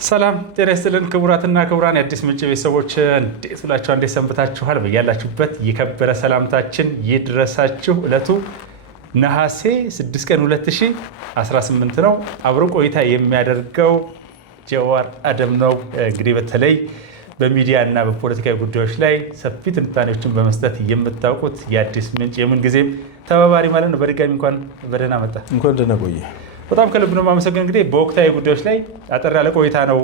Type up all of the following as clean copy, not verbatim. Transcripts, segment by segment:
ሰላም ጤና ይስጥልን ክቡራትና ክቡራን የአዲስ ምንጭ ቤተሰቦች እንዴት ብላችሁ እንዴት ሰንብታችኋል? በያላችሁበት የከበረ ሰላምታችን ይድረሳችሁ። ዕለቱ ነሐሴ 6 ቀን 2018 ነው። አብሮ ቆይታ የሚያደርገው ጀዋር አደም ነው። እንግዲህ በተለይ በሚዲያ እና በፖለቲካዊ ጉዳዮች ላይ ሰፊ ትንታኔዎችን በመስጠት የምታውቁት የአዲስ ምንጭ የምን ጊዜም ተባባሪ ማለት ነው። በድጋሚ እንኳን በደህና መጣ። እንኳን ደህና ቆየ። በጣም ከልብ ነው የማመሰግነው። እንግዲህ በወቅታዊ ጉዳዮች ላይ አጠር ያለ ቆይታ ነው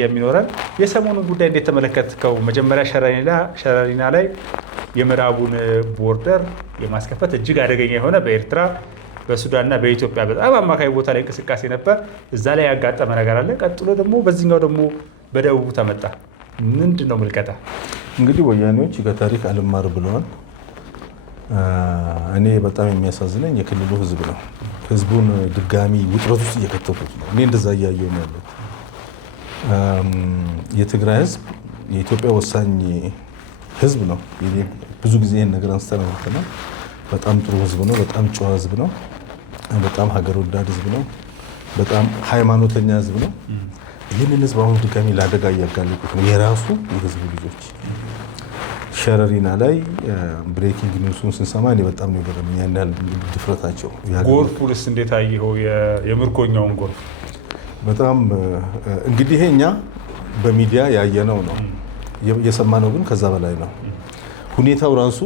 የሚኖረን። የሰሞኑን ጉዳይ እንዴት ተመለከትከው? መጀመሪያ ሸረሪና ላይ የምዕራቡን ቦርደር የማስከፈት እጅግ አደገኛ የሆነ በኤርትራ በሱዳንና በኢትዮጵያ በጣም አማካይ ቦታ ላይ እንቅስቃሴ ነበር። እዛ ላይ ያጋጠመ ነገር አለ። ቀጥሎ ደግሞ በዚህኛው ደግሞ በደቡቡ ተመጣ። ምንድን ነው ምልከታ? እንግዲህ ወያኔዎች ከታሪክ አልማር ብለዋል። እኔ በጣም የሚያሳዝነኝ የክልሉ ህዝብ ነው። ህዝቡን ድጋሚ ውጥረት ውስጥ እየከተቱት ነው። እኔ እንደዛ እያየሁ ነው ያለው። የትግራይ ህዝብ የኢትዮጵያ ወሳኝ ህዝብ ነው። ብዙ ጊዜ ይህን ነገር አንስተናል። በጣም ጥሩ ህዝብ ነው። በጣም ጨዋ ህዝብ ነው። በጣም ሀገር ወዳድ ህዝብ ነው። በጣም ሃይማኖተኛ ህዝብ ነው። ይህንን ህዝብ አሁን ድጋሚ ለአደጋ እያጋለጡት ነው የራሱ የህዝቡ ልጆች። ሸረሪና ላይ ብሬኪንግ ኒውሱን ስንሰማ እኔ በጣም ነው የገረመኝ። ያን ያህል ድፍረታቸው። ጎርፉንስ እንዴት አየኸው? የምርኮኛውን ጎርፍ በጣም እንግዲህ ይሄ እኛ በሚዲያ ያየነው ነው፣ የሰማነው ግን ከዛ በላይ ነው። ሁኔታው ራሱ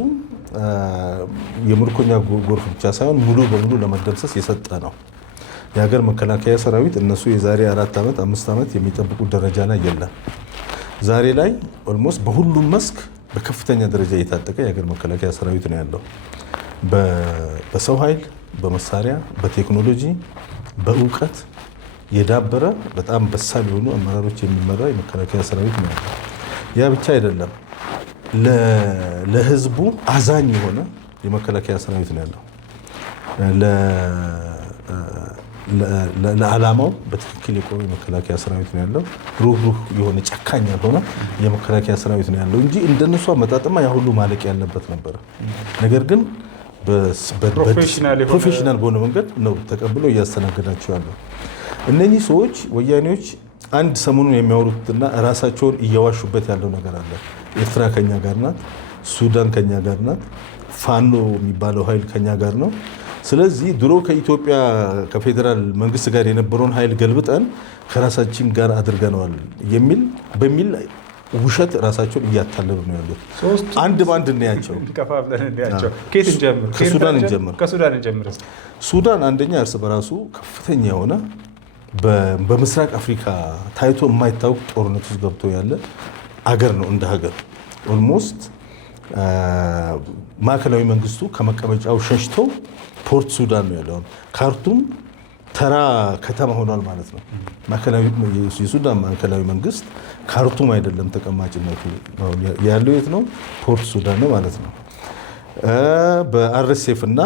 የምርኮኛ ጎርፍ ብቻ ሳይሆን ሙሉ በሙሉ ለመደምሰስ የሰጠ ነው። የሀገር መከላከያ ሰራዊት እነሱ የዛሬ 4 ዓመት 5 ዓመት የሚጠብቁት ደረጃ ላይ የለም። ዛሬ ላይ ኦልሞስት በሁሉም መስክ በከፍተኛ ደረጃ የታጠቀ የሀገር መከላከያ ሰራዊት ነው ያለው። በሰው ኃይል፣ በመሳሪያ፣ በቴክኖሎጂ፣ በእውቀት የዳበረ በጣም በሳል የሆኑ አመራሮች የሚመራ የመከላከያ ሰራዊት ነው ያለው። ያ ብቻ አይደለም፣ ለህዝቡ አዛኝ የሆነ የመከላከያ ሰራዊት ነው ያለው። ለዓላማው በትክክል የቆመ የመከላከያ ሰራዊት ነው ያለው። ሩህሩህ የሆነ ጨካኝ ያልሆነ የመከላከያ ሰራዊት ነው ያለው እንጂ እንደነሱ አመጣጥማ ያ ሁሉ ማለቅ ያለበት ነበረ። ነገር ግን ፕሮፌሽናል በሆነ መንገድ ነው ተቀብሎ እያስተናገዳቸው ያለው። እነኚህ ሰዎች ወያኔዎች አንድ ሰሞኑን የሚያወሩትና ራሳቸውን እያዋሹበት ያለው ነገር አለ። ኤርትራ ከኛ ጋር ናት፣ ሱዳን ከኛ ጋር ናት፣ ፋኖ የሚባለው ኃይል ከኛ ጋር ነው። ስለዚህ ድሮ ከኢትዮጵያ ከፌዴራል መንግስት ጋር የነበረውን ኃይል ገልብጠን ከራሳችን ጋር አድርገነዋል በሚል ውሸት ራሳቸውን እያታለሉ ነው ያሉት። አንድ ባንድ እናያቸው። ከሱዳን እንጀምር። ሱዳን አንደኛ እርስ በራሱ ከፍተኛ የሆነ በምስራቅ አፍሪካ ታይቶ የማይታወቅ ጦርነት ውስጥ ገብቶ ያለ አገር ነው። እንደ ሀገር ኦልሞስት ማዕከላዊ መንግስቱ ከመቀመጫው ሸሽቶ ፖርት ሱዳን ነው ያለው። ካርቱም ተራ ከተማ ሆኗል ማለት ነው። የሱዳን ማዕከላዊ መንግስት ካርቱም አይደለም ተቀማጭነቱ ያለው፣ የት ነው? ፖርት ሱዳን ነው ማለት ነው። በአርኤስኤፍ እና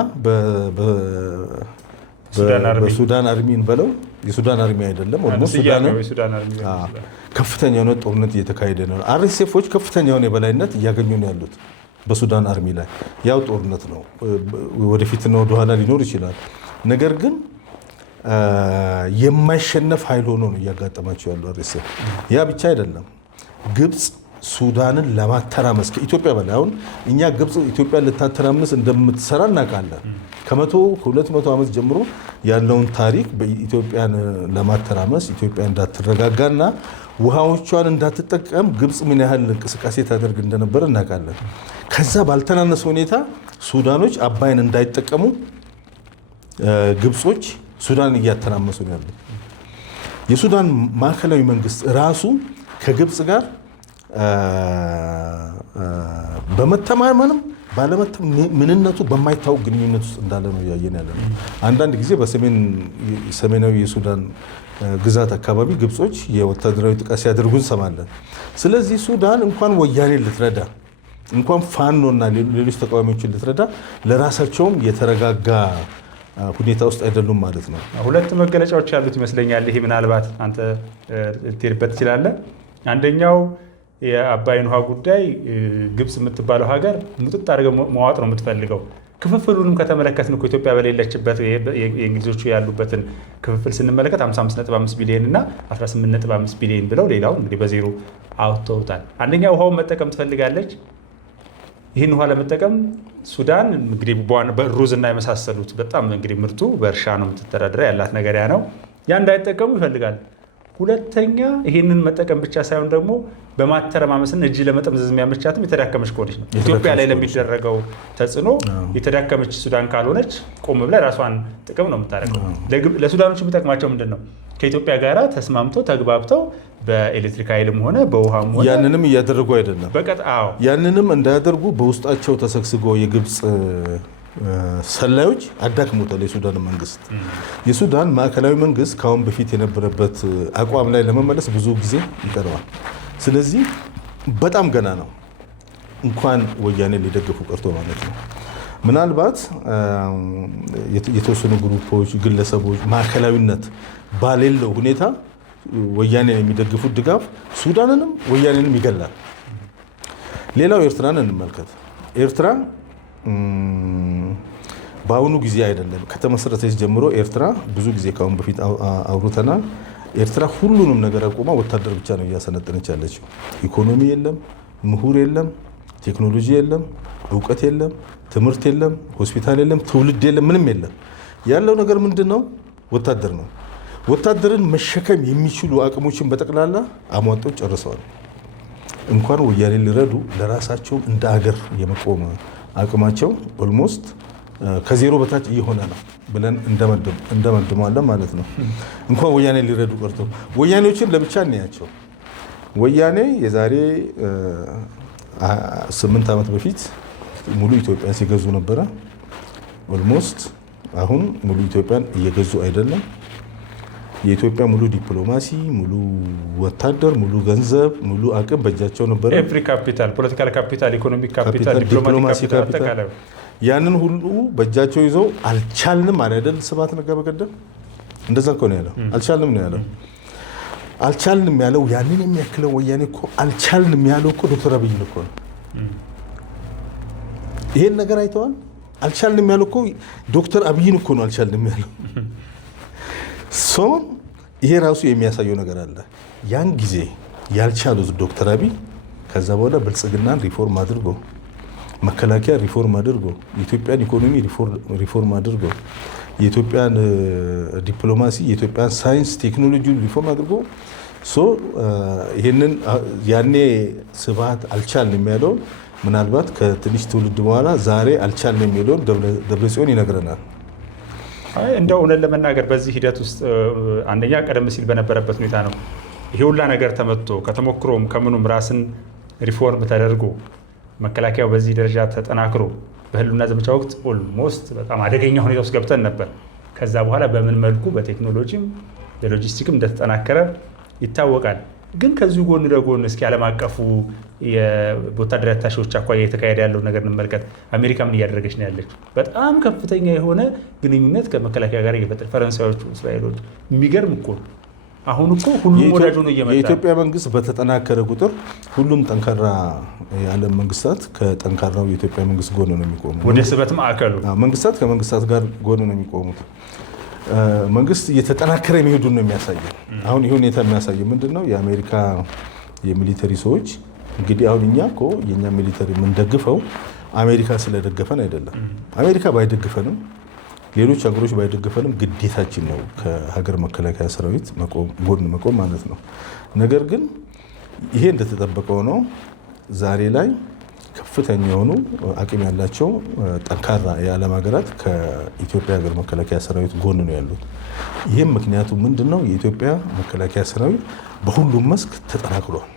በሱዳን አርሚን በለው የሱዳን አርሚ አይደለም፣ ከፍተኛ የሆነ ጦርነት እየተካሄደ ነው። አርኤስኤፎች ከፍተኛ የሆነ የበላይነት እያገኙ ነው ያሉት በሱዳን አርሚ ላይ። ያው ጦርነት ነው፣ ወደፊትና ወደኋላ ሊኖር ይችላል። ነገር ግን የማይሸነፍ ኃይል ሆኖ ነው እያጋጠማቸው ያለው አርኤስኤፍ። ያ ብቻ አይደለም፣ ግብፅ ሱዳንን ለማተራመስ ከኢትዮጵያ በላይ አሁን እኛ ግብፅ ኢትዮጵያን ልታተራምስ እንደምትሰራ እናውቃለን። ከ100-200 ዓመት ጀምሮ ያለውን ታሪክ በኢትዮጵያን ለማተራመስ ኢትዮጵያ እንዳትረጋጋና ውሃዎቿን እንዳትጠቀም ግብፅ ምን ያህል እንቅስቃሴ ታደርግ እንደነበረ እናውቃለን። ከዛ ባልተናነሰ ሁኔታ ሱዳኖች አባይን እንዳይጠቀሙ ግብጾች ሱዳን እያተራመሱ ነው ያሉት። የሱዳን ማዕከላዊ መንግስት ራሱ ከግብፅ ጋር በመተማመንም ምንነቱ በማይታወቅ ግንኙነት ውስጥ እንዳለ ነው እያየን ያለ ነው። አንዳንድ ጊዜ በሰሜናዊ የሱዳን ግዛት አካባቢ ግብጾች የወታደራዊ ጥቃት ሲያደርጉ እንሰማለን። ስለዚህ ሱዳን እንኳን ወያኔ ልትረዳ እንኳን ፋኖና ሌሎች ተቃዋሚዎችን ልትረዳ ለራሳቸውም የተረጋጋ ሁኔታ ውስጥ አይደሉም ማለት ነው። ሁለት መገለጫዎች ያሉት ይመስለኛል። ይሄ ምናልባት አንተ ልትሄድበት ትችላለህ። አንደኛው የአባይን ውሃ ጉዳይ ግብፅ የምትባለው ሀገር ሙጥጥ አድርገው መዋጥ ነው የምትፈልገው። ክፍፍሉንም ከተመለከትን እኮ ኢትዮጵያ በሌለችበት የእንግሊዞቹ ያሉበትን ክፍፍል ስንመለከት 55.5 ቢሊዮን እና 18.5 ቢሊዮን ብለው ሌላው እንግዲህ በዜሮ አውጥተውታል። አንደኛ ውሃውን መጠቀም ትፈልጋለች። ይህን ውሃ ለመጠቀም ሱዳን እንግዲህ ሩዝ እና የመሳሰሉት በጣም እንግዲህ ምርቱ በእርሻ ነው የምትተዳደረ ያላት ነገር ያ ነው። ያ እንዳይጠቀሙ ይፈልጋል። ሁለተኛ ይህንን መጠቀም ብቻ ሳይሆን ደግሞ በማተረማመስና እጅ ለመጠምዘዝ የሚያመቻትም የተዳከመች ከሆነች ነው። ኢትዮጵያ ላይ ለሚደረገው ተጽዕኖ የተዳከመች ሱዳን ካልሆነች ቆም ብላ ራሷን ጥቅም ነው የምታደርገው። ለሱዳኖች የሚጠቅማቸው ምንድን ነው? ከኢትዮጵያ ጋር ተስማምተው ተግባብተው በኤሌክትሪክ ኃይልም ሆነ በውሃም ሆነ ያንንም እያደረጉ አይደለም። ያንንም እንዳያደርጉ በውስጣቸው ተሰግስገው የግብፅ ሰላዮች አዳክሞታል የሱዳን መንግስት። የሱዳን ማዕከላዊ መንግስት ከአሁን በፊት የነበረበት አቋም ላይ ለመመለስ ብዙ ጊዜ ይቀረዋል። ስለዚህ በጣም ገና ነው፣ እንኳን ወያኔ ሊደግፉ ቀርቶ ማለት ነው። ምናልባት የተወሰኑ ግሩፖች፣ ግለሰቦች ማዕከላዊነት ባሌለው ሁኔታ ወያኔን የሚደግፉት ድጋፍ ሱዳንንም ወያኔንም ይገላል። ሌላው ኤርትራን እንመልከት። ኤርትራ በአሁኑ ጊዜ አይደለም ከተመሰረተች ጀምሮ ኤርትራ ብዙ ጊዜ ካሁን በፊት አውርተናል። ኤርትራ ሁሉንም ነገር አቁማ ወታደር ብቻ ነው እያሰለጠነች ያለችው። ኢኮኖሚ የለም፣ ምሁር የለም፣ ቴክኖሎጂ የለም፣ እውቀት የለም፣ ትምህርት የለም፣ ሆስፒታል የለም፣ ትውልድ የለም፣ ምንም የለም። ያለው ነገር ምንድነው? ወታደር ነው። ወታደርን መሸከም የሚችሉ አቅሞችን በጠቅላላ አሟጠው ጨርሰዋል። እንኳን ወያኔ ሊረዱ ለራሳቸው እንደ አገር የመቆም አቅማቸው ኦልሞስት ከዜሮ በታች እየሆነ ነው ብለን እንደመድማለን ማለት ነው። እንኳን ወያኔ ሊረዱ ቀርቶ ወያኔዎችን ለብቻ እንያቸው። ወያኔ የዛሬ 8 ዓመት በፊት ሙሉ ኢትዮጵያን ሲገዙ ነበረ። ኦልሞስት አሁን ሙሉ ኢትዮጵያን እየገዙ አይደለም። የኢትዮጵያ ሙሉ ዲፕሎማሲ፣ ሙሉ ወታደር፣ ሙሉ ገንዘብ፣ ሙሉ አቅም በእጃቸው ነበረ። ኤቭሪ ካፒታል፣ ፖለቲካል ካፒታል፣ ኢኮኖሚክ ካፒታል፣ ዲፕሎማሲ ካፒታል ያንን ሁሉ በእጃቸው ይዘው አልቻልንም አይደል? ስብሐት ነጋ በቀደም እንደዛ እኮ ነው ያለው። አልቻልንም ነው ያለው። አልቻልንም ያለው ያንን የሚያክለው ወያኔ እኮ አልቻልንም ያለው እኮ ዶክተር አብይ እኮ ነው። ይሄን ነገር አይተዋል። አልቻልንም ያለው እኮ ዶክተር አብይን እኮ ነው አልቻልንም ያለው። ይሄ ራሱ የሚያሳየው ነገር አለ። ያን ጊዜ ያልቻሉት ዶክተር አብይ ከዛ በኋላ ብልጽግናን ሪፎርም አድርጎ መከላከያ ሪፎርም አድርጎ የኢትዮጵያን ኢኮኖሚ ሪፎርም አድርጎ የኢትዮጵያን ዲፕሎማሲ የኢትዮጵያን ሳይንስ ቴክኖሎጂ ሪፎርም አድርጎ ይህንን ያኔ ስብሐት አልቻልን የሚያለውን ምናልባት ከትንሽ ትውልድ በኋላ ዛሬ አልቻልን የሚለውን ደብረጽዮን ይነግረናል። እንደው እውነት ለመናገር በዚህ ሂደት ውስጥ አንደኛ ቀደም ሲል በነበረበት ሁኔታ ነው ይሄ ሁላ ነገር ተመቶ ከተሞክሮም ከምኑም ራስን ሪፎርም ተደርጎ መከላከያው በዚህ ደረጃ ተጠናክሮ በህልውና ዘመቻ ወቅት ኦልሞስት በጣም አደገኛ ሁኔታ ውስጥ ገብተን ነበር። ከዛ በኋላ በምን መልኩ በቴክኖሎጂም በሎጂስቲክም እንደተጠናከረ ይታወቃል። ግን ከዚሁ ጎን ለጎን እስኪ ዓለም አቀፉ የወታደራዊ አታሼዎች አኳያ የተካሄደ ያለው ነገር እንመልከት። አሜሪካ ምን እያደረገች ነው ያለችው? በጣም ከፍተኛ የሆነ ግንኙነት ከመከላከያ ጋር እየፈጠረ ፈረንሳዮቹ፣ እስራኤሎች የሚገርም እኮ አሁን እኮ ሁሉም ወዳጅ ሆኖ እየመጣ የኢትዮጵያ መንግስት በተጠናከረ ቁጥር ሁሉም ጠንካራ የዓለም መንግስታት ከጠንካራው የኢትዮጵያ መንግስት ጎን ነው የሚቆሙት። ወደ ስበት ማዕከሉ መንግስታት ከመንግስታት ጋር ጎን ነው የሚቆሙት። መንግስት እየተጠናከረ የሚሄዱን ነው የሚያሳየው። አሁን ይሄ ሁኔታ የሚያሳየው ምንድነው? የአሜሪካ የሚሊተሪ ሰዎች እንግዲህ አሁን እኛ እኮ የኛ ሚሊተሪ የምንደግፈው አሜሪካ ስለደገፈን አይደለም። አሜሪካ ባይደግፈንም ሌሎች ሀገሮች ባይደግፈንም ግዴታችን ነው ከሀገር መከላከያ ሰራዊት ጎን መቆም ማለት ነው። ነገር ግን ይሄ እንደተጠበቀው ነው። ዛሬ ላይ ከፍተኛ የሆኑ አቅም ያላቸው ጠንካራ የዓለም ሀገራት ከኢትዮጵያ ሀገር መከላከያ ሰራዊት ጎን ነው ያሉት። ይህም ምክንያቱ ምንድነው? የኢትዮጵያ መከላከያ ሰራዊት በሁሉም መስክ ተጠናክሯል።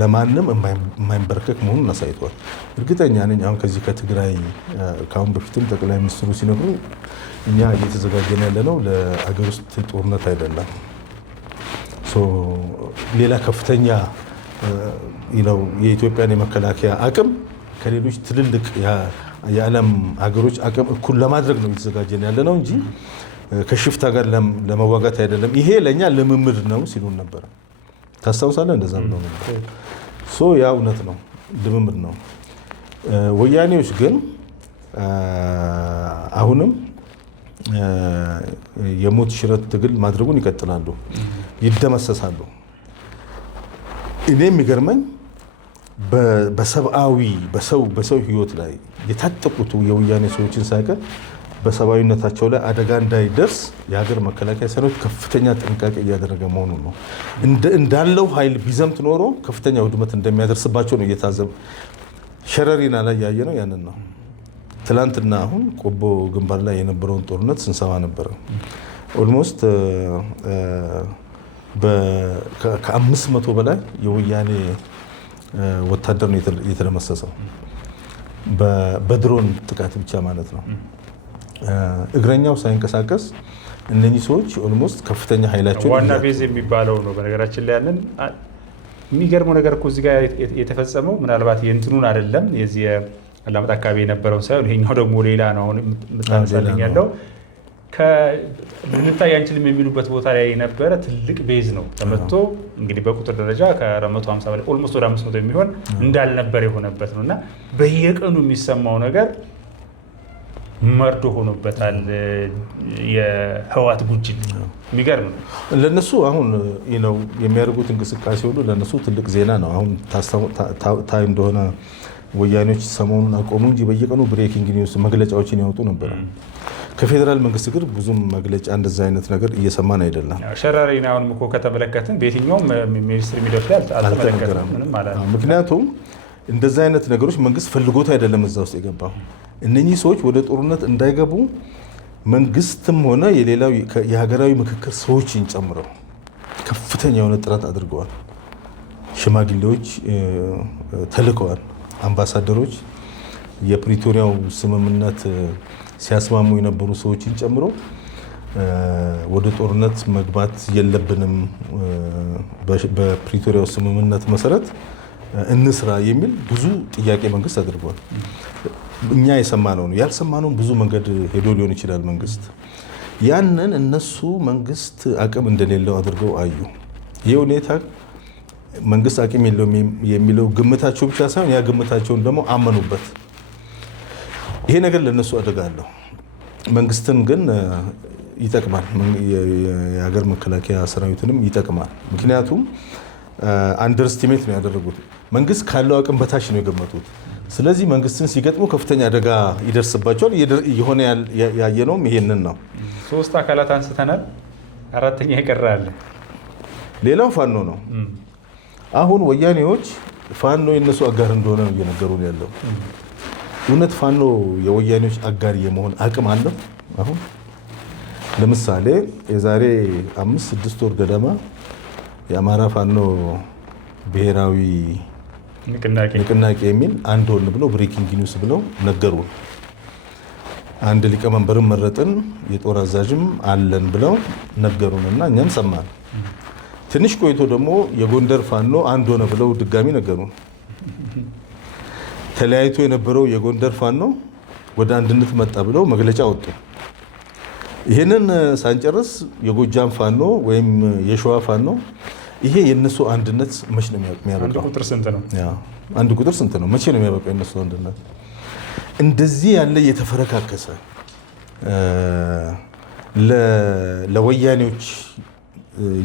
ለማንም የማይንበረከክ መሆኑን አሳይቷል። እርግጠኛ ነኝ አሁን ከዚህ ከትግራይ ከአሁን በፊትም ጠቅላይ ሚኒስትሩ ሲነግሩ እኛ እየተዘጋጀን ያለነው ለአገር ውስጥ ጦርነት አይደለም፣ ሌላ ከፍተኛ የኢትዮጵያን የመከላከያ አቅም ከሌሎች ትልልቅ የዓለም ሀገሮች አቅም እኩል ለማድረግ ነው እየተዘጋጀን ያለ ነው እንጂ ከሽፍታ ጋር ለመዋጋት አይደለም። ይሄ ለእኛ ልምምድ ነው ሲሉን ነበር። ታስታውሳለህ? እንደዛ ብለው ነበር። ያ እውነት ነው፣ ልምምድ ነው። ወያኔዎች ግን አሁንም የሞት ሽረት ትግል ማድረጉን ይቀጥላሉ፣ ይደመሰሳሉ። እኔ የሚገርመኝ በሰብአዊ በሰው ህይወት ላይ የታጠቁት የወያኔ ሰዎችን ሳይቀር በሰብአዊነታቸው ላይ አደጋ እንዳይደርስ የሀገር መከላከያ ሰራዊት ከፍተኛ ጥንቃቄ እያደረገ መሆኑ ነው። እንዳለው ኃይል ቢዘምት ኖሮ ከፍተኛ ውድመት እንደሚያደርስባቸው ነው እየታዘብ ሸረሪና ላይ ያየ ነው። ያንን ነው ትላንትና አሁን ቆቦ ግንባር ላይ የነበረውን ጦርነት ስንሰማ ነበረ። ኦልሞስት ከ500 በላይ የወያኔ ወታደር ነው የተደመሰሰው በድሮን ጥቃት ብቻ ማለት ነው። እግረኛው ሳይንቀሳቀስ እነኚህ ሰዎች ኦልሞስት ከፍተኛ ኃይላቸው ዋና ቤዝ የሚባለው ነው። በነገራችን ላይ ያንን የሚገርመው ነገር እኮ እዚህ ጋር የተፈጸመው ምናልባት የእንትኑን አይደለም የዚህ አላማጣ አካባቢ የነበረውን ሳይሆን ይሄኛው ደግሞ ሌላ ነው። አሁን የምታነሳልኝ ያለው ልንታይ አንችልም የሚሉበት ቦታ ላይ የነበረ ትልቅ ቤዝ ነው ተመቶ እንግዲህ በቁጥር ደረጃ ከ150 በላይ ኦልሞስት ወደ 500 የሚሆን እንዳልነበር የሆነበት ነው እና በየቀኑ የሚሰማው ነገር መርዶ ሆኖበታል። የህዋት ጉጅል የሚገርም ነው ለነሱ። አሁን የሚያደርጉት እንቅስቃሴ ሁሉ ለነሱ ትልቅ ዜና ነው። አሁን ታይ እንደሆነ ወያኔዎች ሰሞኑን አቆሙ እንጂ በየቀኑ ብሬኪንግ ኒውስ መግለጫዎችን ያወጡ ነበር። ከፌዴራል መንግስት ጋር ብዙም መግለጫ እንደዛ አይነት ነገር እየሰማን አይደለም። ሸራሪን አሁን እኮ ከተመለከትን በየትኛውም ሚኒስትር ሚዲያዎች ላይ አልተመለከትንም ምንም ማለት ነው። ምክንያቱም እንደዛ አይነት ነገሮች መንግስት ፈልጎት አይደለም እዛ ውስጥ የገባው። እነኚህ ሰዎች ወደ ጦርነት እንዳይገቡ መንግስትም ሆነ የሌላው የሀገራዊ ምክክር ሰዎችን ጨምረው ከፍተኛ የሆነ ጥረት አድርገዋል። ሽማግሌዎች ተልከዋል። አምባሳደሮች የፕሪቶሪያው ስምምነት ሲያስማሙ የነበሩ ሰዎችን ጨምሮ ወደ ጦርነት መግባት የለብንም፣ በፕሪቶሪያው ስምምነት መሰረት እንስራ የሚል ብዙ ጥያቄ መንግስት አድርጓል። እኛ የሰማነው ነው። ያልሰማነው ብዙ መንገድ ሄዶ ሊሆን ይችላል መንግስት። ያንን እነሱ መንግስት አቅም እንደሌለው አድርገው አዩ። ይህ ሁኔታ መንግስት አቅም የለውም የሚለው ግምታቸው ብቻ ሳይሆን ያ ግምታቸውን ደግሞ አመኑበት። ይሄ ነገር ለነሱ አደጋ አለው። መንግስትን ግን ይጠቅማል። የሀገር መከላከያ ሰራዊትንም ይጠቅማል። ምክንያቱም አንደርስቲሜት ነው ያደረጉት። መንግስት ካለው አቅም በታች ነው የገመቱት። ስለዚህ መንግስትን ሲገጥሙ ከፍተኛ አደጋ ይደርስባቸዋል። የሆነ ያየነውም ይሄንን ነው። 3 አካላት አንስተናል። 4ኛ ይቀራል። ሌላው ፋኖ ነው። አሁን ወያኔዎች ፋኖ የነሱ አጋር እንደሆነ ነው እየነገሩን ያለው። እውነት ፋኖ የወያኔዎች አጋር የመሆን አቅም አለው? አሁን ለምሳሌ የዛሬ 5-6 ወር ገደማ የአማራ ፋኖ ብሔራዊ ንቅናቄ የሚል አንድ ሆን ብለው ብሬኪንግ ኒውስ ብለው ነገሩን። አንድ ሊቀመንበርን መረጥን፣ የጦር አዛዥም አለን ብለው ነገሩንና እኛም ሰማን። ትንሽ ቆይቶ ደግሞ የጎንደር ፋኖ አንድ ሆነ ብለው ድጋሚ ነገሩን። ተለያይቶ የነበረው የጎንደር ፋኖ ወደ አንድነት መጣ ብለው መግለጫ ወጡ። ይህንን ሳንጨርስ የጎጃም ፋኖ ወይም የሸዋ ፋኖ ይሄ የነሱ አንድነት መቼ ነው የሚያበቃው? አንድ ቁጥር ስንት ነው? መቼ ነው የሚያበቃው የነሱ አንድነት? እንደዚህ ያለ የተፈረካከሰ ለወያኔዎች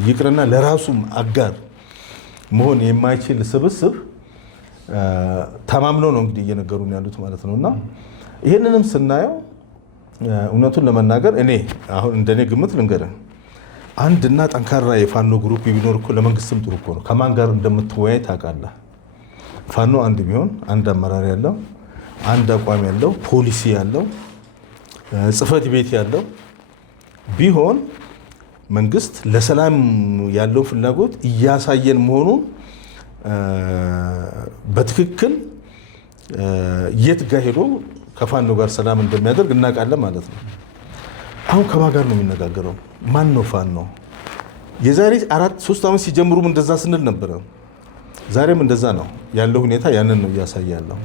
ይቅርና ለራሱም አጋር መሆን የማይችል ስብስብ ተማምነው ነው እንግዲህ እየነገሩን ያሉት ማለት ነው። እና ይህንንም ስናየው እውነቱን ለመናገር እኔ አሁን እንደኔ ግምት ልንገርህ፣ አንድና ጠንካራ የፋኖ ግሩፕ ቢኖር እኮ ለመንግስትም ጥሩ እኮ ነው። ከማን ጋር እንደምትወያይ ታውቃለህ። ፋኖ አንድ ቢሆን አንድ አመራር ያለው፣ አንድ አቋም ያለው፣ ፖሊሲ ያለው፣ ጽህፈት ቤት ያለው ቢሆን መንግስት ለሰላም ያለው ፍላጎት እያሳየን መሆኑን በትክክል የት ጋር ሄዶ ከፋኖ ጋር ሰላም እንደሚያደርግ እናውቃለን ማለት ነው። አሁን ከማን ጋር ነው የሚነጋገረው? ማን ነው ፋኖ? የዛሬ 4-3 ዓመት ሲጀምሩም እንደዛ ስንል ነበረ። ዛሬም እንደዛ ነው ያለው ሁኔታ፣ ያንን ነው እያሳየ ያለው።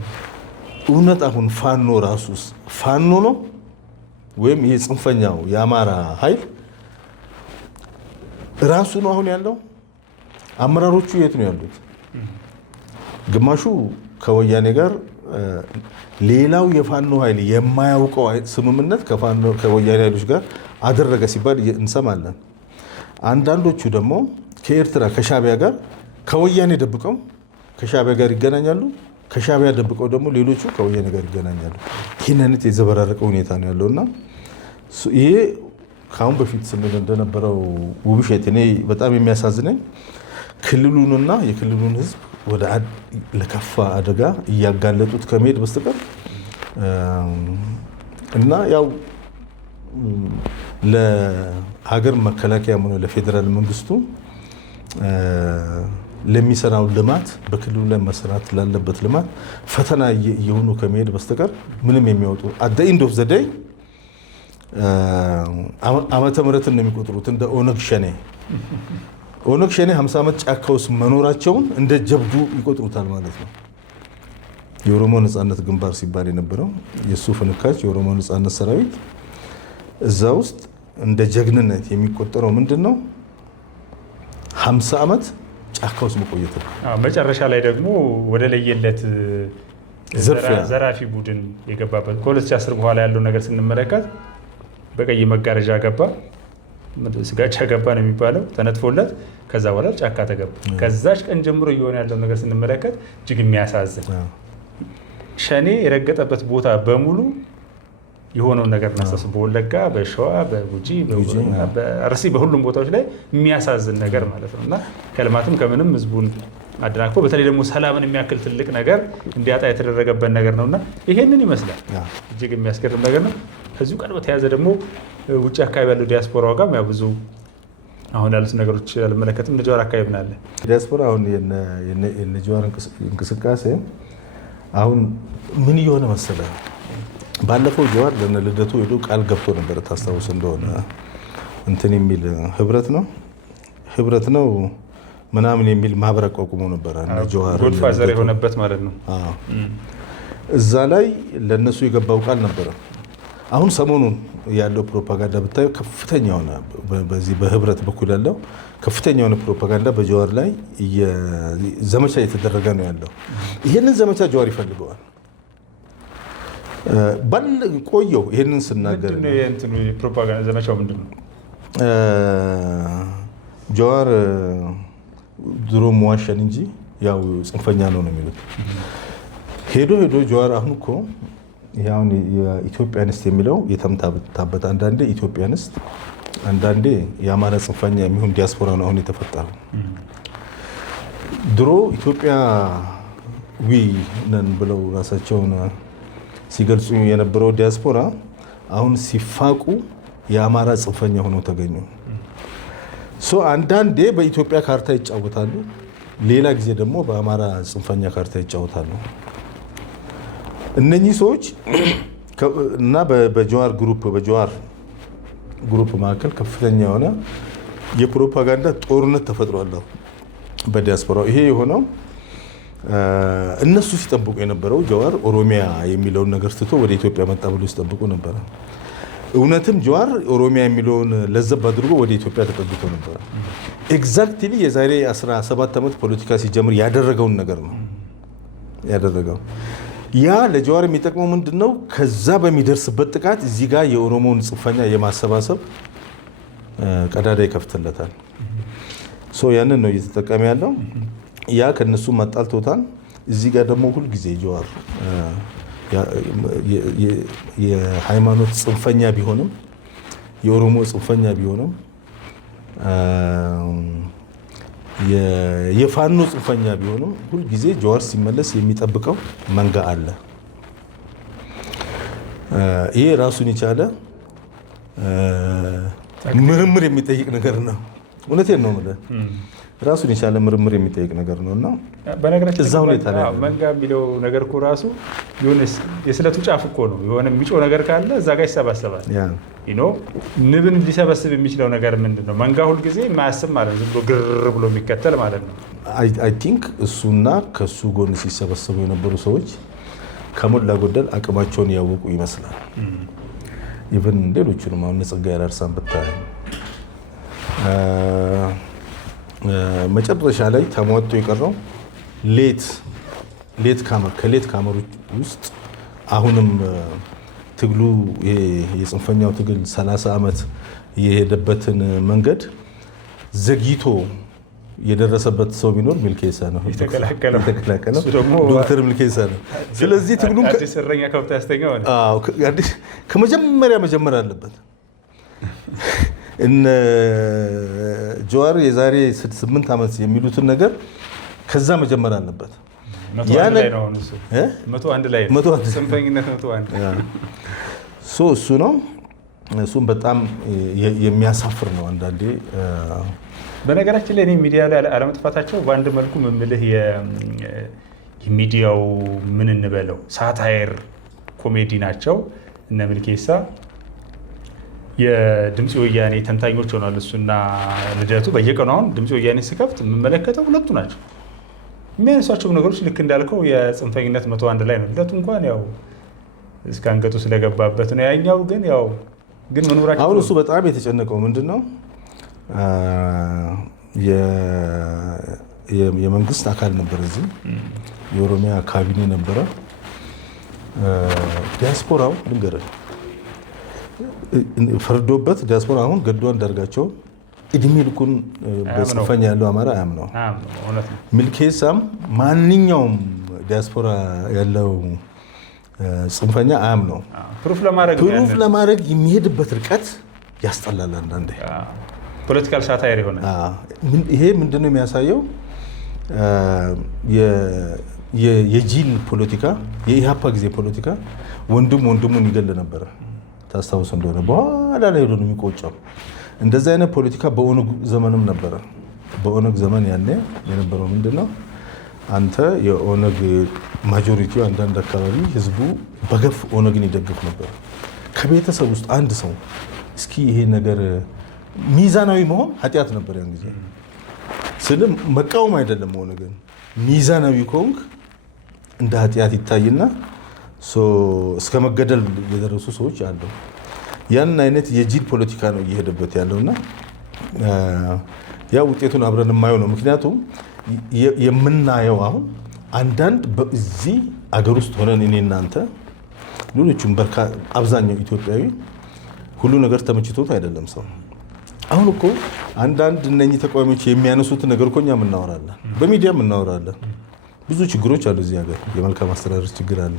እውነት አሁን ፋኖ ራሱስ ፋኖ ነው ወይም ይሄ ጽንፈኛው የአማራ ኃይል ራሱ ነው አሁን ያለው? አመራሮቹ የት ነው ያሉት? ግማሹ ከወያኔ ጋር ሌላው የፋኖ ኃይል የማያውቀው ስምምነት ከወያኔ ኃይሎች ጋር አደረገ ሲባል እንሰማለን። አንዳንዶቹ ደግሞ ከኤርትራ ከሻዕቢያ ጋር ከወያኔ ደብቀው ከሻዕቢያ ጋር ይገናኛሉ። ከሻዕቢያ ደብቀው ደግሞ ሌሎቹ ከወያኔ ጋር ይገናኛሉ። ይህን አይነት የዘበራረቀ ሁኔታ ነው ያለውና ይሄ ከአሁን በፊት ስንል እንደነበረው ውብሸት እኔ በጣም የሚያሳዝነኝ ክልሉንና የክልሉን ሕዝብ ወደ ለከፋ አደጋ እያጋለጡት ከመሄድ በስተቀር እና ያው ለሀገር መከላከያ ሆነ ለፌዴራል መንግስቱ ለሚሰራው ልማት በክልሉ ላይ መሰራት ላለበት ልማት ፈተና እየሆኑ ከመሄድ በስተቀር ምንም የሚያወጡ አደ ኢንድ ኦፍ ዘ ዴይ ዓመተ ምህረትን ነው የሚቆጥሩት። እንደ ኦነግ ሸኔ 50 ዓመት ጫካ ውስጥ መኖራቸውን እንደ ጀብዱ ይቆጥሩታል ማለት ነው። የኦሮሞ ነጻነት ግንባር ሲባል የነበረው የሱ ፍንካች የኦሮሞ ነጻነት ሰራዊት እዛ ውስጥ እንደ ጀግንነት የሚቆጠረው ምንድነው 50 ዓመት ጫካ ውስጥ መቆየት ነው። መጨረሻ ላይ ደግሞ ወደ ለየለት ዘራፊ ቡድን የገባበት ከ2010 በኋላ ያለው ነገር ስንመለከት በቀይ መጋረጃ ገባ፣ ስጋቻ ገባ ነው የሚባለው ተነጥፎለት፣ ከዛ በኋላ ጫካ ተገባ። ከዛች ቀን ጀምሮ እየሆነ ያለው ነገር ስንመለከት እጅግ የሚያሳዝን ሸኔ የረገጠበት ቦታ በሙሉ የሆነውን ነገር እናሳስ በወለጋ፣ በሸዋ፣ በጉጂ፣ በአርሲ በሁሉም ቦታዎች ላይ የሚያሳዝን ነገር ማለት ነው እና ከልማትም ከምንም ህዝቡን አደናቅፎ በተለይ ደግሞ ሰላምን የሚያክል ትልቅ ነገር እንዲያጣ የተደረገበት ነገር ነውና ይሄንን ይመስላል። እጅግ የሚያስገርም ነገር ነው። ከዚሁ ቀን በተያያዘ ደግሞ ውጭ አካባቢ ያለው ዲያስፖራ ጋር ያው ብዙ አሁን ያሉት ነገሮች አልመለከትም። እነ ጀዋር አካባቢ ምን አለ ዲያስፖራ አሁን የነ ጀዋር እንቅስቃሴ አሁን ምን እየሆነ መሰለ? ባለፈው ጀዋር ለነ ልደቱ ሄዶ ቃል ገብቶ ነበር ታስታውስ እንደሆነ እንትን የሚል ህብረት ነው ምናምን የሚል ማህበር አቋቁሞ ነበር እና ጀዋር ጎድፋዘር የሆነበት ማለት ነው። እዛ ላይ ለነሱ የገባው ቃል ነበር። አሁን ሰሞኑን ያለው ፕሮፓጋንዳ ብታዩ ከፍተኛ ሆነ በዚህ በህብረት በኩል ያለው ከፍተኛ የሆነ ፕሮፓጋንዳ በጀዋር ላይ ዘመቻ እየተደረገ ነው ያለው። ይሄንን ዘመቻ ጀዋር ይፈልገዋል። ቆየው ይሄንን ስናገር ፕሮፓጋንዳ ዘመቻው ምንድን ነው? ጀዋር ድሮ መዋሸን እንጂ ያው ጽንፈኛ ነው የሚሉት። ሄዶ ጀዋር አሁን እኮ ያውን የኢትዮጵያንስት የሚለው የተምታበት አንዳንዴ ኢትዮጵያንስት አንዳንዴ የአማራ ጽንፈኛ የሚሆን ዲያስፖራ ነው አሁን የተፈጠረው። ድሮ ኢትዮጵያዊ ነን ብለው ራሳቸውን ሲገልጹ የነበረው ዲያስፖራ አሁን ሲፋቁ የአማራ ጽንፈኛ ሆነው ተገኙ። አንዳንዴ በኢትዮጵያ ካርታ ይጫወታሉ፣ ሌላ ጊዜ ደግሞ በአማራ ጽንፈኛ ካርታ ይጫወታሉ። እነኚህ ሰዎች እና በጀዋር ግሩፕ መካከል ከፍተኛ የሆነ የፕሮፓጋንዳ ጦርነት ተፈጥሯል በዲያስፖራው። ይሄ የሆነው እነሱ ሲጠብቁ የነበረው ጀዋር ኦሮሚያ የሚለውን ነገር ትቶ ወደ ኢትዮጵያ መጣ ብሎ ሲጠብቁ ነበረ። እውነትም ጀዋር ኦሮሚያ የሚለውን ለዘብ አድርጎ ወደ ኢትዮጵያ ተጠግቶ ነበረ። ኤግዛክትሊ የዛሬ 17 ዓመት ፖለቲካ ሲጀምር ያደረገውን ነገር ነው ያደረገው። ያ ለጀዋር የሚጠቅመው ምንድነው? ከዛ በሚደርስበት ጥቃት እዚህ ጋር የኦሮሞን ጽንፈኛ የማሰባሰብ ቀዳዳ ይከፍትለታል። ያንን ነው እየተጠቀመ ያለው። ያ ከነሱ ማጣልቶታል። እዚህ ጋር ደግሞ ሁልጊዜ ጀዋር የሃይማኖት ጽንፈኛ ቢሆንም የኦሮሞ ጽንፈኛ ቢሆንም የፋኖ ጽንፈኛ ቢሆንም ሁልጊዜ ጀዋር ሲመለስ የሚጠብቀው መንጋ አለ። ይሄ ራሱን የቻለ ምርምር የሚጠይቅ ነገር ነው። እውነቴን ነው የምልህ፣ ራሱን የቻለ ምርምር የሚጠይቅ ነገር ነው እና በነገራችን እዛ ሁኔታ ላይ መንጋ የሚለው ነገር እኮ ራሱ የሆነ የስለቱ ጫፍ እኮ ነው። የሆነ የሚጮህ ነገር ካለ እዛ ጋር ይሰባሰባል። ንብን ሊሰበስብ የሚችለው ነገር ምንድን ነው? መንጋ ሁልጊዜ የማያስብ ማለት ነው፣ ዝም ብሎ ግር ብሎ የሚከተል ማለት ነው። አይ ቲንክ እሱና ከሱ ጎን ሲሰበሰቡ የነበሩ ሰዎች ከሞላ ጎደል አቅማቸውን ያወቁ ይመስላል። ኢቨን ሌሎቹንም አሁን ጸጋዬ አራርሳን ብታይ መጨረሻ ላይ ተሟጦ የቀረው ሌት ከሌት ካመሮች ውስጥ አሁንም ትግሉ የጽንፈኛው ትግል 30 ዓመት የሄደበትን መንገድ ዘግይቶ የደረሰበት ሰው ቢኖር ሚልኬሳ ነው። የተቀላቀለው ዶክተር ሚልኬሳ ነው። ስለዚህ ትግሉን አዲስ እረኛ ከብት ያስተኛው ነው። ከመጀመሪያ መጀመር አለበት። እነ ጀዋር የዛሬ 8 ዓመት የሚሉትን ነገር ከዛ መጀመር አለበት። 101 ላይ ነው እሱ 101 ላይ ጽንፈኝነት 101 እሱ ነው። እሱም በጣም የሚያሳፍር ነው አንዳንዴ። በነገራችን ላይ እኔ ሚዲያ ላይ አለመጥፋታቸው በአንድ መልኩ የምልህ የሚዲያው ምን እንበለው ሳታየር ኮሜዲ ናቸው እነ ሚልኬሳ። የድምፅ ወያኔ ተንታኞች ሆኗል እሱና ልደቱ። በየቀኑ አሁን ድምፅ ወያኔ ስከፍት የምመለከተው ሁለቱ ናቸው። የሚያነሷቸው ነገሮች ልክ እንዳልከው የጽንፈኝነት 101 ላይ ነው። ልደቱ እንኳን ያው እስከ አንገቱ ስለገባበት ነው። ያኛው ግን ያው ግን መኖራቸው አሁን እሱ በጣም የተጨነቀው ምንድን ነው የመንግስት አካል ነበር፣ እዚህ የኦሮሚያ ካቢኔ ነበረ። ዲያስፖራው ልንገርህ ፈርዶበት ዲያስፖራ አሁን ገዱ አንዳርጋቸው እድሜ ልኩን በጽንፈኛ ያለው አማራ አያምነው። ሚልኬሳም ማንኛውም ዲያስፖራ ያለው ጽንፈኛ አያምነው። ፕሩፍ ለማድረግ የሚሄድበት ርቀት ያስጠላል አንዳንዴ። ፖለቲካል ሳታየር ይሆናል። ይሄ ምንድነው የሚያሳየው? የጂል ፖለቲካ፣ የኢሃፓ ጊዜ ፖለቲካ ወንድሙን ይገል ነበረ። ታስታውስ እንደሆነ በኋላ ላይ ሄዶ ነው የሚቆጨው። እንደዚህ አይነት ፖለቲካ በኦነግ ዘመንም ነበረ። በኦነግ ዘመን ያኔ የነበረው ምንድነው? አንተ የኦነግ ማጆሪቲው አንዳንድ አካባቢ ህዝቡ በገፍ ኦነግን ይደግፍ ነበር። ከቤተሰብ ውስጥ አንድ ሰው እስኪ ይሄ ነገር ሚዛናዊ መሆን ኃጢአት ነበር ያን ጊዜ። ስልም መቃወም አይደለም፣ ኦነግን ሚዛናዊ ከሆንክ እንደ ኃጢአት ይታይና እስከ መገደል የደረሱ ሰዎች አሉ። ያን አይነት የጂል ፖለቲካ ነው እየሄደበት ያለውና ያ ውጤቱን አብረን የማየው ነው። ምክንያቱም የምናየው አሁን አንዳንድ በዚህ አገር ውስጥ ሆነን እኔ እናንተ ሌሎችም አብዛኛው ኢትዮጵያዊ ሁሉ ነገር ተመችቶት አይደለም ሰው። አሁን እኮ አንዳንድ እነኚህ ተቃዋሚዎች የሚያነሱት ነገር እኮ እኛም እናወራለን፣ በሚዲያም እናወራለን። ብዙ ችግሮች አሉ እዚህ ሀገር። የመልካም አስተዳደር ችግር አለ፣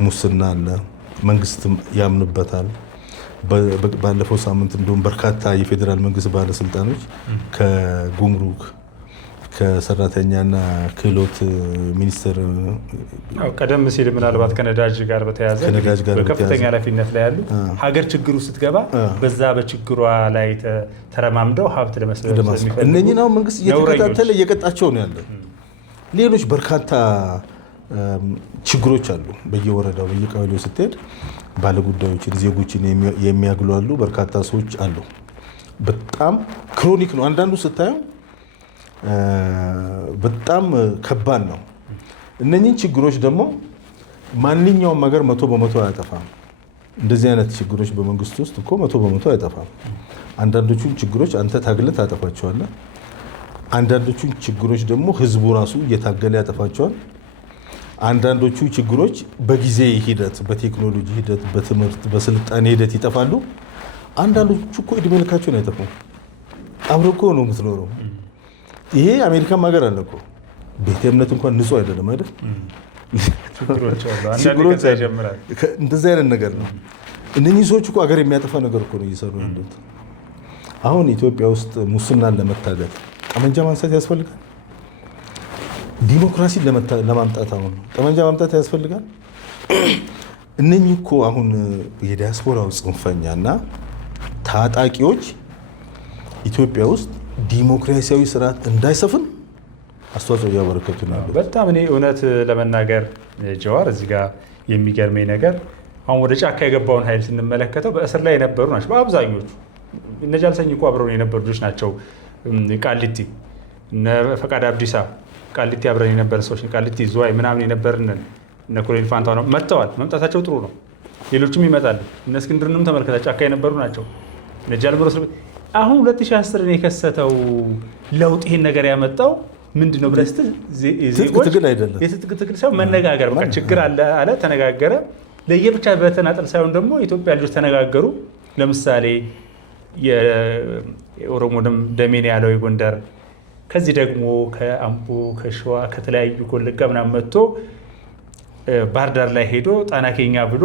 ሙስና አለ፣ መንግስት ያምንበታል። ባለፈው ሳምንት እንደውም በርካታ የፌዴራል መንግስት ባለስልጣኖች ከጉምሩክ ከሰራተኛና ክህሎት ሚኒስቴር ቀደም ሲል ምናልባት ከነዳጅ ጋር በተያያዘ በከፍተኛ ኃላፊነት ላይ ያሉ ሀገር ችግሩ ስትገባ በዛ በችግሯ ላይ ተረማምደው ሀብት ለመስጠት እነኚህ ነው መንግስት እየተከታተለ እየቀጣቸው ነው ያለው። ሌሎች በርካታ ችግሮች አሉ። በየወረዳው በየቀበሌው ስትሄድ ባለጉዳዮችን ዜጎችን የሚያግሏሉ በርካታ ሰዎች አሉ። በጣም ክሮኒክ ነው። አንዳንዱ ስታየው በጣም ከባድ ነው። እነኚህን ችግሮች ደግሞ ማንኛውም ሀገር 100% አያጠፋም። እንደዚህ አይነት ችግሮች በመንግስት ውስጥ እኮ 100% አይጠፋም። አንዳንዶቹን ችግሮች አንተ ታግለህ ታጠፋቸዋለህ። አንዳንዶቹን ችግሮች ደግሞ ህዝቡ ራሱ እየታገለ ያጠፋቸዋል። አንዳንዶቹ ችግሮች በጊዜ ሂደት፣ በቴክኖሎጂ ሂደት፣ በትምህርት በስልጣኔ ሂደት ይጠፋሉ። አንዳንዶቹ እኮ እድሜ ልካቸውን አይጠፉም። አብረህ እኮ ነው የምትኖረው። ይሄ አሜሪካን ሀገር አለ እኮ ቤተ እምነት እንኳን ንጹህ አይደለም አይደል? እንደዚህ አይነት ነገር ነው። እነኚህ ሰዎች እኮ ሀገር የሚያጠፋ ነገር እኮ ነው እየሰሩ ያሉት። አሁን ኢትዮጵያ ውስጥ ሙስናን ለመታገል ጠመንጃ ማንሳት ያስፈልጋል። ዲሞክራሲ ለማምጣት አሁን ጠመንጃ ማምጣት ያስፈልጋል። እነኚህ እኮ አሁን የዲያስፖራው ጽንፈኛና ታጣቂዎች ኢትዮጵያ ውስጥ ዲሞክራሲያዊ ስርዓት እንዳይሰፍን አስተዋጽኦ እያበረከቱ ነው። በጣም እኔ እውነት ለመናገር ጀዋር እዚህ ጋር የሚገርመኝ ነገር አሁን ወደ ጫካ የገባውን ኃይል ስንመለከተው በእስር ላይ የነበሩ ናቸው በአብዛኞቹ። እነ ጃልሰኝ እኮ አብረው የነበሩ ልጆች ናቸው። ቃሊቲ እነ ፈቃድ አብዲሳ ቃሊቲ አብረን የነበረ ሰዎች ቃሊቲ ዝዋይ ምናምን የነበርን እነ ኮሎኔል ፋንታው ነው መጥተዋል። መምጣታቸው ጥሩ ነው። ሌሎችም ይመጣሉ። እነ እስክንድርንም ተመልከታ ጫካ የነበሩ ናቸው። እነ ጃልመሮ አሁን 2010 የከሰተው ለውጥ ይሄን ነገር ያመጣው ምንድነው ብለህ ስትል ዜጎች የትጥቅ ትግል ሳይሆን መነጋገር በቃ ችግር አለ ተነጋገረ። ለየብቻ በተናጠል ሳይሆን ደግሞ የኢትዮጵያ ልጆች ተነጋገሩ። ለምሳሌ የኦሮሞ ደሜን ያለው የጎንደር ከዚህ ደግሞ ከአምቦ ከሸዋ ከተለያዩ ኮልጋ ምናምን መጥቶ ባህር ዳር ላይ ሄዶ ጣና ኬኛ ብሎ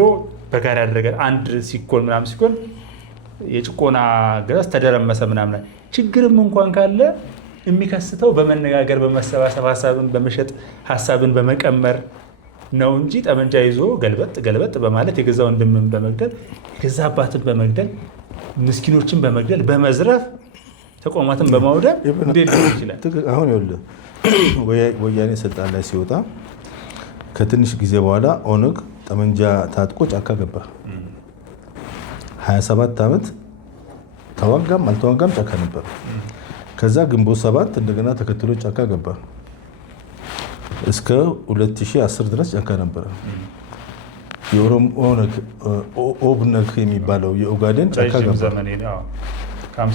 በጋራ ያደረገ አንድ ሲኮን ምናምን ሲኮን የጭቆና ገጽ ተደረመሰ ምናምን። ችግርም እንኳን ካለ የሚከስተው በመነጋገር በመሰባሰብ ሀሳብን በመሸጥ ሀሳብን በመቀመር ነው እንጂ ጠመንጃ ይዞ ገልበጥ በማለት የገዛ ወንድምን በመግደል የገዛ አባትን በመግደል ምስኪኖችን በመግደል በመዝረፍ ተቋማትን በማውደም እንዴት ሊሆን ይችላል? አሁን ይኸውልህ ወያኔ ስልጣን ላይ ሲወጣ ከትንሽ ጊዜ በኋላ ኦነግ ጠመንጃ ታጥቆ ጫካ ገባ። 27 ዓመት ተዋጋም አልተዋጋም ጫካ ነበር። ከዛ ግንቦት 7 እንደገና ተከትሎ ጫካ ገባ። እስከ 2010 ድረስ ጫካ ነበረ። ኦብነግ የሚባለው የኦጋዴን ጫካ ገባ።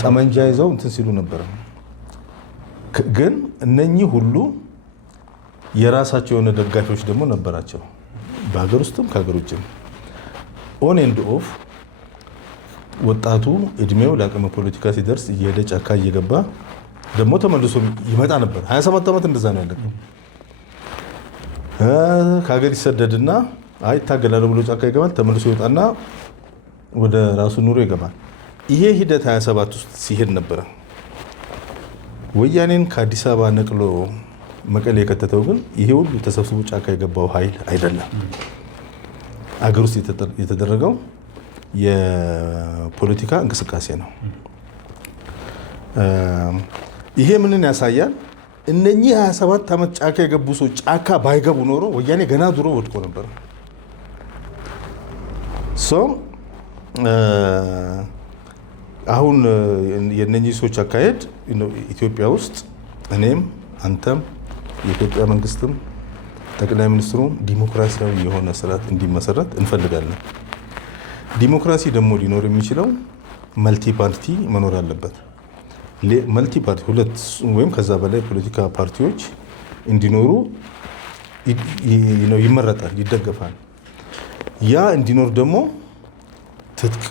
ጠመንጃ ይዘው እንትን ሲሉ ነበረ። ግን እነኚህ ሁሉ የራሳቸው የሆነ ደጋፊዎች ደግሞ ነበራቸው፣ በሀገር ውስጥም ከሀገር ውጭም። ኦን ኤንድ ኦፍ ወጣቱ እድሜው ለአቅመ ፖለቲካ ሲደርስ እየሄደ ጫካ እየገባ ደግሞ ተመልሶ ይመጣ ነበር። 27 ዓመት እንደዛ ነው ያለቀው። ከሀገር ይሰደድና ይታገላለሁ ብሎ ጫካ ይገባል። ተመልሶ ይወጣና ወደ ራሱ ኑሮ ይገባል። ይሄ ሂደት 27 ውስጥ ሲሄድ ነበረ። ወያኔን ከአዲስ አበባ ነቅሎ መቀሌ የከተተው ግን ይሄ ሁሉ ተሰብስቦ ጫካ የገባው ኃይል አይደለም። አገር ውስጥ የተደረገው የፖለቲካ እንቅስቃሴ ነው። ይሄ ምንን ያሳያል? እነኚህ 27 ዓመት ጫካ የገቡ ሰው ጫካ ባይገቡ ኖሮ ወያኔ ገና ድሮ ወድቆ ነበር። አሁን የእነኚህ ሰዎች አካሄድ ኢትዮጵያ ውስጥ እኔም አንተም የኢትዮጵያ መንግስትም ጠቅላይ ሚኒስትሩም ዲሞክራሲያዊ የሆነ ስርዓት እንዲመሰረት እንፈልጋለን። ዲሞክራሲ ደግሞ ሊኖር የሚችለው መልቲ ፓርቲ መኖር አለበት። መልቲ ፓርቲ ሁለት ወይም ከዛ በላይ ፖለቲካ ፓርቲዎች እንዲኖሩ ይመረጣል፣ ይደገፋል። ያ እንዲኖር ደግሞ ትጥቅ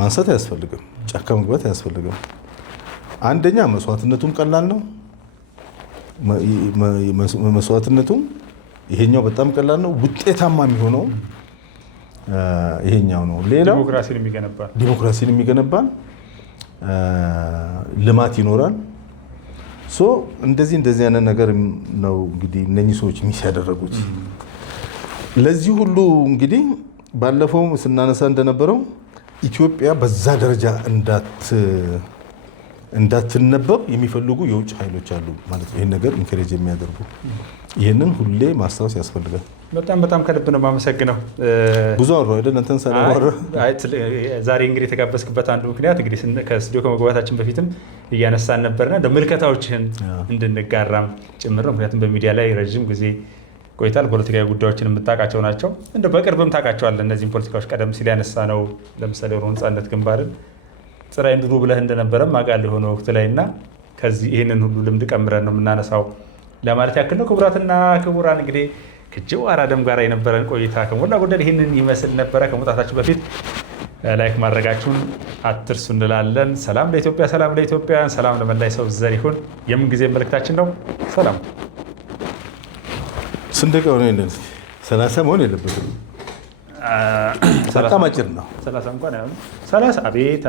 ማንሳት አያስፈልግም፣ ጫካ መግባት አያስፈልግም። አንደኛ መስዋዕትነቱም ቀላል ነው። መስዋዕትነቱም ይሄኛው በጣም ቀላል ነው። ውጤታማ የሚሆነው ይሄኛው ነው። ሌላው ዲሞክራሲን የሚገነባል ልማት ይኖራል። እንደዚህ አይነት ነገር ነው እንግዲህ እነኚህ ሰዎች ሚስ ያደረጉት። ለዚህ ሁሉ እንግዲህ ባለፈው ስናነሳ እንደነበረው ኢትዮጵያ በዛ ደረጃ እንዳትነበብ የሚፈልጉ የውጭ ኃይሎች አሉ ማለት ነው። ይህን ነገር ኢንከሬጅ የሚያደርጉ ይህንን ሁሌ ማስታወስ ያስፈልጋል። በጣም ከልብ ነው የማመሰግነው። ብዙ አወራሁ አይደል? እንትን ሰላም ዛሬ እንግዲህ የተጋበዝክበት አንዱ ምክንያት እንግዲህ ከስቱዲዮ ከመግባታችን በፊትም እያነሳን ነበርና ምልከታዎችህን እንድንጋራም ጭምር ነው። ምክንያቱም በሚዲያ ላይ ረዥም ጊዜ ቆይታል። ፖለቲካዊ ጉዳዮችን የምታውቃቸው ናቸው። በቅርብም ታውቃቸዋለህ። እነዚህም ፖለቲካዎች ቀደም ሲል ያነሳ ነው። ለምሳሌ ኦሮሞ ነፃነት ግንባርን ጥራይ እንድሩ ብለህ እንደነበረም አውቃለሁ የሆነ ወቅት ላይ እና ከዚህ ይህንን ሁሉ ልምድ ቀምረን ነው የምናነሳው ለማለት ያክል ነው። ክቡራትና ክቡራን እንግዲህ ከጀዋር አደም ጋር የነበረን ቆይታ ከሞላ ጎደል ይህንን ይመስል ነበረ። ከመውጣታችሁ በፊት ላይክ ማድረጋችሁን አትርሱ እንላለን። ሰላም ለኢትዮጵያ፣ ሰላም ለኢትዮጵያውያን፣ ሰላም ለመላይ ሰው ዘር ይሁን የምን ጊዜ መልእክታችን ነው። ሰላም ስንት ሆነ? 30 መሆን የለበትም። በጣም አጭር ነው። 30 እንኳን 30 አቤት